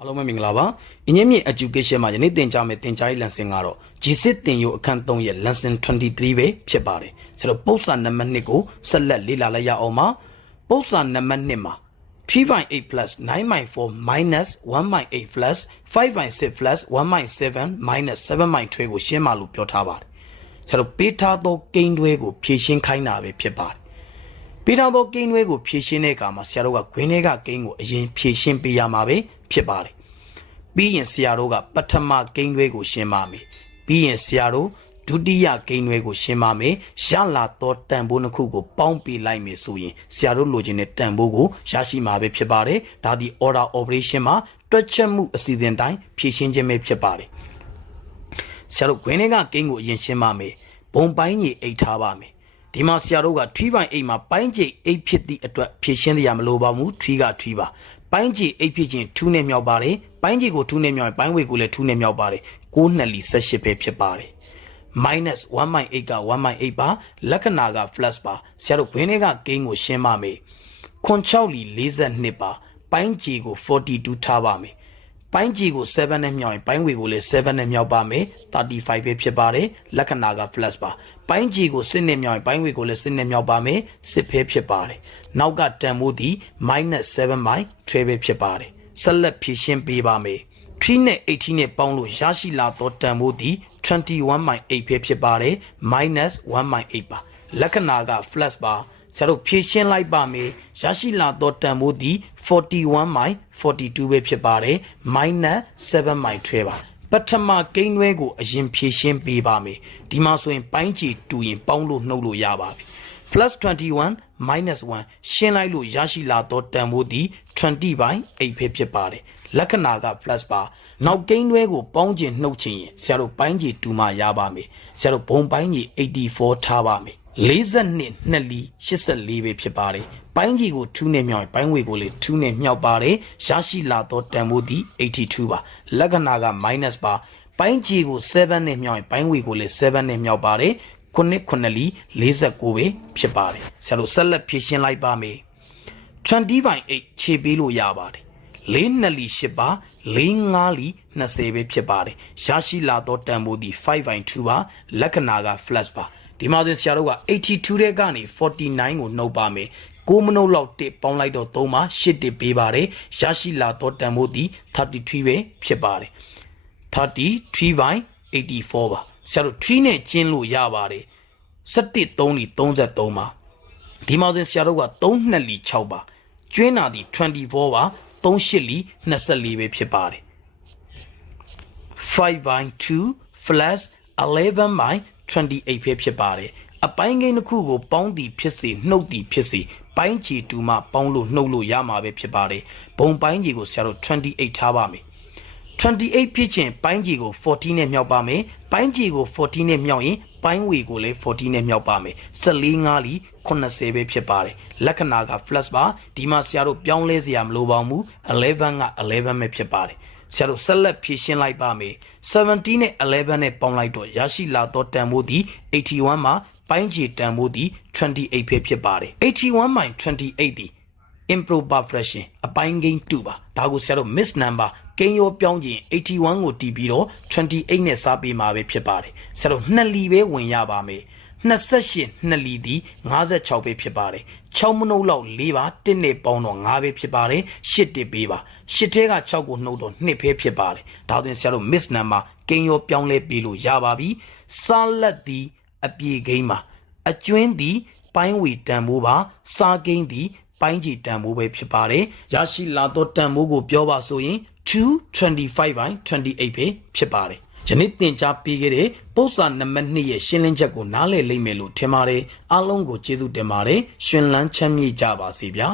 အားလုံးပဲမင်္ဂလာပါအင်းမြင့် education မှာယနေ့သင်ကြားမယ့်သင်ကြားရေး lesson ကတော့ G6 သင်ယူအခန်း3ရဲ့ Lesson-23 ပဲဖြစ်ပါတယ်ဆိုတော့ပုဒ်စာနံပါတ်2ကိုဆက်လက်လေ့လာလိုက်ရအောင်ပါပုဒ်စာနံပါတ်2မှာ 3/8 plus 9/4 minus 1/8 plus 5/6 plus 1/7 minus 7/12 ကိုရှင်းပါလို့ပြောထားပါတယ်ဆိုတော့ပေးထားသောကိန်းတွဲကိုဖြည့်ရှင်းခိုင်းတာပဲဖြစ်ပါတယ်ပေးထားသောကိန်းတွဲကိုဖြည့်ရှင်းတဲ့အခါမှာဆရာတို့ကဂွင်းထဲကကိန်းကိုအရင်ဖြည့်ရှင်းပေးရမှာပဲဖြစ်ပါတယ်ပြီးရင်ဆရာတို့ကပထမကိန်းတွဲကိုရှင်းပါမယ်ပြီးရင်ဆရာတို့ဒုတိယကိန်းတွဲကိုရှင်းပါမယ်ရလာသောတန်ဖိုးနှစ်ခုကိုပေါင်းပေးလိုက်မယ်ဆိုရင်ဆရာတို့လိုချင်တဲ့တန်ဖိုးကိုရရှိမှာပဲဖြစ်ပါတယ်ဒါဒီ order operation မှာတွက်ချက်မှုအစီအစဉ်တိုင်းဖြည့်ရှင်းခြင်းပဲဖြစ်ပါတယ်ဆရာတို့ဂွင်းထဲကကိန်းကိုအရင်ရှင်းပါမယ်ဘုံပိုင်းကြီးအိတ်ထားပါမယ်ဒီမှာဆရာတို့က 3/8 မှာပိုင်းကြီး8ဖြစ်သည့်အတွက်ဖြည့်ရှင်းရမလို့ပါဘူး3က3ပါပိုင်းကြီး8ဖြစ်ခြင်း2နဲ့မြောက်ပါတယ်ပိုင်းကြီးကို2နဲ့မြောက်ရင်ပိုင်းဝေကိုလည်း2နဲ့မြောက်ပါတယ်9နှစ်လီ18ပဲဖြစ်ပါတယ် minus 1/8 က 1/8 ပါလက္ခဏာက plus ပါဆရာတို့ဘင်းထဲကကိန်းကိုရှင်းပါမယ်ခွန်6လီ42ပါပိုင်းကြီးကို42ထားပါမယ်ပိုင်းကြီးကို7နဲ့မြောက်ရင်ပိုင်းဝေကိုလည်း7နဲ့မြောက်ပါမယ်35ပဲဖြစ်ပါတယ်လက္ခဏာက plus ပါပိုင်းကြီးကို7နဲ့မြောက်ရင်ပိုင်းဝေကိုလည်း7နဲ့မြောက်ပါမယ်10ပဲဖြစ်ပါတယ်နောက်ကတန်ဖိုးဒီ -7/12 ပဲဖြစ်ပါတယ်ဆက်လက်ဖြည့်ရှင်းပေးပါမယ်3နဲ့18နဲ့ပေါင်းလို့ရရှိလာသောတန်ဖိုးဒီ 21/8 ပဲဖြစ်ပါတယ် -1/8 ပါလက္ခဏာက plus ပါဆရာတို့ဖြည့်ရှင်းလိုက်ပါမယ်ရရှိလာသောတန်ဖိုးဒီ 41/42 ပဲဖြစ်ပါတယ် -7/12 ပါပထမကိန်းတွဲကိုအရင်ဖြည့်ရှင်းပေးပါမယ်ဒီမှာဆိုရင်ပိုင်းချီတူရင်ပေါင်းလို့နှုတ်လို့ရပါပြီ plus 21 minus 1ရှင်းလိုက်လို့ရရှိလာသောတန်ဖိုးဒီ 20/8 ပဲဖြစ်ပါတယ်လက္ခဏာက plus ပါနောက်ကိန်းတွဲကိုပေါင်းခြင်းနှုတ်ခြင်းရင်ဆရာတို့ပိုင်းချီတူမှရပါမယ်ဆရာတို့ဘုံပိုင်းကြီး84ထားပါမယ်42နှစ်လီ84ပဲဖြစ်ပါတယ်ပိုင်းကြီးကို2နဲ့မြောက်ရင်ပိုင်းဝေကိုလည်း2နဲ့မြောက်ပါတယ်ရရှိလာသောတန်ဖိုးဒီ82ပါလက္ခဏာက minus ပါပိုင်းကြီးကို7နဲ့မြောက်ရင်ပိုင်းဝေကိုလည်း7နဲ့မြောက်ပါတယ်9လီ49ပဲဖြစ်ပါတယ်ဆရာတို့ဆက်လက်ဖြည့်ရှင်းလိုက်ပါမယ်20/8ခြေပေးလို့ရပါတယ်4နှစ်လီ8ပါ4 5လီ20ပဲဖြစ်ပါတယ်ရရှိလာသောတန်ဖိုးဒီ 5/2 ပါလက္ခဏာက plus ပါဒီမှာဆိုဆရာတို့က82တဲ့ကနေ49ကိုနှုတ်ပါမယ်6မနှုတ်လောက်တစ်ပေါင်းလိုက်တော့3မှာ8တစ်ပေးပါတယ်ရရှိလာသောတန်ဖိုးဒီ33ပဲဖြစ်ပါတယ်33/84 ပါဆရာတို့3နဲ့ကျင်းလို့ရပါတယ်17 3လီ33ပါဒီမှာဆိုဆရာတို့က3နှစ်လီ6ပါကျွင်းတာဒီ24ပါ38လီ24ပဲဖြစ်ပါတယ်5/2 plus 11/28 ပဲဖြစ်ပါတယ်အပိုင်းကိန်းတစ်ခုကိုပေါင်းသည်ဖြစ်စေနှုတ်သည်ဖြစ်စေပိုင်းချီတူမှပေါင်းလို့နှုတ်လို့ရမှာပဲဖြစ်ပါတယ်ဘုံပိုင်းကြီးကိုဆရာတို့28ထားပါမယ်28ဖြစ်ခြင်းပိုင်းကြီးကို40နဲ့မြောက်ပါမယ်ပိုင်းကြီးကို40နဲ့မြောက်ရင်ပိုင်းဝေကိုလည်း40နဲ့မြောက်ပါမယ်14 5လီ80ပဲဖြစ်ပါတယ်လက္ခဏာက plus ပါဒီမှာဆရာတို့ပြောင်းလဲစရာမလိုပါဘူး11က11ပဲဖြစ်ပါတယ်ဆရာတို့ဆက်လက်ဖြည့်ရှင်းလိုက်ပါမယ်17နဲ့11နဲ့ပေါင်းလိုက်တော့ရရှိလာသောတန်ဖိုးဒီ81မှာပိုင်းချီတန်ဖိုးဒီ28ပဲဖြစ်ပါတယ်81/28ဒီ improper fraction အပိုင်းကိန်း2ပါဒါကိုဆရာတို့ miss number ကိန်းရောပြောင်းခြင်း81ကိုတီးပြီးတော့28နဲ့စားပေးမှာပဲဖြစ်ပါတယ်ဆရာတို့2လီပဲဝင်ရပါမယ်28နှစ်လီဒီ56ပဲဖြစ်ပါတယ်6မနှုတ်လောက်4ပါ1နဲ့ပေါင်းတော့5ပဲဖြစ်ပါတယ်8တစ်ပေးပါ8ထဲက6ကိုနှုတ်တော့2ပဲဖြစ်ပါတယ်ဒါဆိုရင်ဆရာတို့ miss number ကိန်းရောပြောင်းလဲပေးလို့ရပါပြီစားလက်ဒီအပြေကိန်းပါအကျွင်းဒီပိုင်းဝေတန်ဖိုးပါစားကိန်းဒီပိုင်းကြီးတန်ဖိုးပဲဖြစ်ပါတယ်ရရှိလာသောတန်ဖိုးကိုပြောပါဆိုရင် 225/28 ပဲဖြစ်ပါတယ်ယနေ့သင်ကြားပေးခဲ့တဲ့ပုဒ်စာနံပါတ်2ရဲ့ရှင်းလင်းချက်ကိုနားလည်လိမ့်မယ်လို့ထင်ပါတယ်အားလုံးကိုကျေးဇူးတင်ပါတယ်ရှင်လန်းချမ်းမြေ့ကြပါစေဗျာ